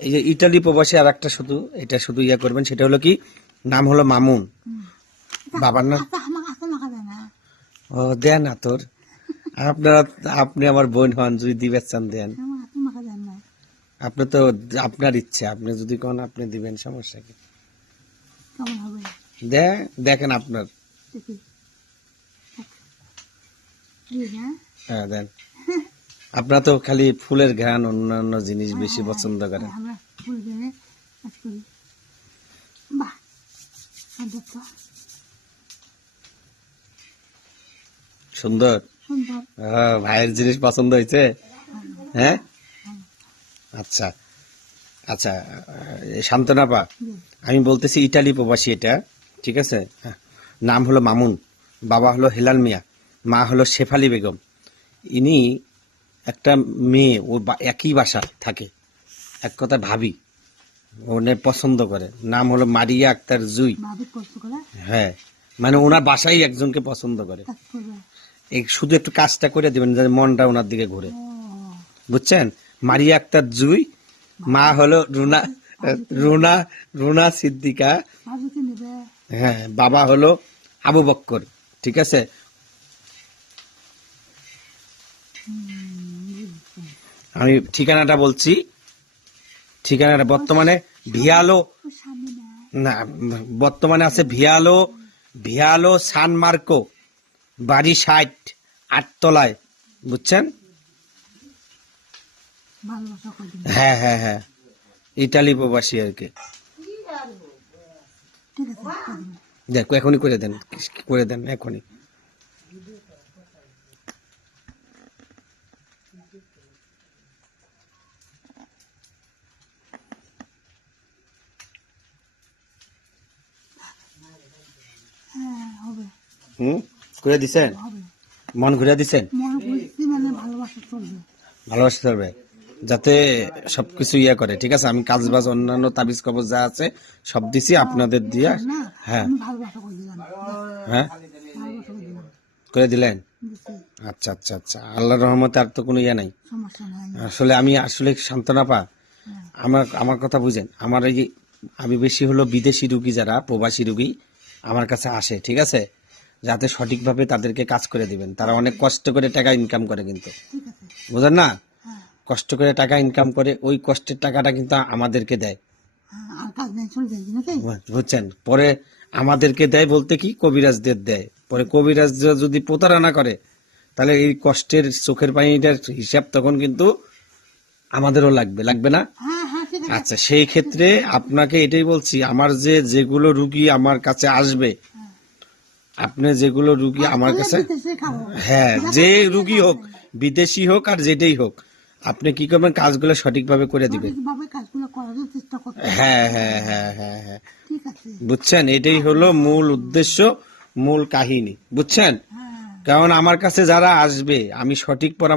এই যে ইটালি প্রবাসী আর একটা শুধু এটা শুধু ইয়া করবেন, সেটা হলো কি, নাম হলো মামুন, বাবার নাম। ও দেন না তোর, আপনারা, আপনি আমার বোন হন, যদি দিবেন চান দেন। আপনি তো আপনার ইচ্ছা, আপনি যদি কোন আপনি দিবেন, সমস্যা কি? দেখেন আপনার, হ্যাঁ দেন। আপনারা তো খালি ফুলের ঘ্রাণ, অন্যান্য জিনিস বেশি পছন্দ করেন। সুন্দর, ভাইয়ের জিনিস পছন্দ হয়েছে, হ্যাঁ। আচ্ছা আচ্ছা, শান্তনাপা, আমি বলতেছি ইটালি প্রবাসী এটা, ঠিক আছে। নাম হলো মামুন, বাবা হলো হেলাল মিয়া, মা হলো শেফালি বেগম। ইনি একটা মেয়ে, ওর একই বাসা থাকে, এক কথা ভাবি, ওনে পছন্দ করে, নাম হলো মারিয়া আক্তার জুই। হ্যাঁ, মানে ওনার বাসায় একজনকে পছন্দ করে, শুধু একটু কাজটা করে দিবেন যাতে মনটা ওনার দিকে ঘুরে, বুঝছেন। মারিয়া আক্তার জুই, মা হলো রুনা রুনা রুনা সিদ্দিকা, হ্যাঁ, বাবা হলো আবু বক্কর, ঠিক আছে। আমি ঠিকানাটা বলছি, ঠিকানাটা বর্তমানে ভিয়ালো, না বর্তমানে আছে ভিয়ালো, ভিয়ালো সান মার্কো, বাড়ি 60, 8 তলায়, বুঝছেন। হ্যাঁ হ্যাঁ হ্যাঁ, ইটালি প্রবাসী আর কি। দেখো এখনই করে দেন, করে দেন এখনই। করে দিছেন, মন ঘুরে দিছেন, ভালোবাসা চলবে যাতে সবকিছু ইয়া করে, ঠিক আছে। আমি কাজ বাজ অন্যান্য তাবিজ কবজ যা আছে সব দিছি আপনাদের দিয়া। হ্যাঁ হ্যাঁ, করে দিলেন। আচ্ছা আচ্ছা আচ্ছা, আল্লাহর রহমতে আর তো কোনো ইয়া নাই। আসলে আমি আসলে শান্তনাপা, আমার কথা বুঝেন, আমার এই যে আমি বেশি হলো বিদেশি রুগী, যারা প্রবাসী রুগী আমার কাছে আসে, ঠিক আছে, যাতে সঠিকভাবে তাদেরকে কাজ করে দিবেন। তারা অনেক কষ্ট করে টাকা ইনকাম করে, কিন্তু বুঝেন না, কষ্ট করে টাকা ইনকাম করে, ওই কষ্টের টাকাটা কিন্তু আমাদেরকে দেয়, বুঝছেন। পরে আমাদেরকে দেয় বলতে কি, কবিরাজদের দেয়। পরে কবিরাজরা যদি প্রতারণা করে, তাহলে এই কষ্টের চোখের পানিটার হিসাব তখন কিন্তু আমাদেরও লাগবে, লাগবে না? আচ্ছা, সেই ক্ষেত্রে আপনাকে এটাই বলছি, আমার যেগুলো রুগী আমার কাছে আসবে, আপনি যেগুলো রুগী আমার কাছে, হ্যাঁ, যে রুগী হোক, বিদেশি হোক আর যেটাই হোক, আপনি কি করবেন, কাজগুলো সঠিকভাবে করে দিবেন। হ্যাঁ হ্যাঁ হ্যাঁ হ্যাঁ হ্যাঁ, বুঝছেন, এটাই হলো মূল উদ্দেশ্য, মূল কাহিনী, বুঝছেন। কারণ আমার কাছে যারা আসবে, আমি সঠিক পরামর্শ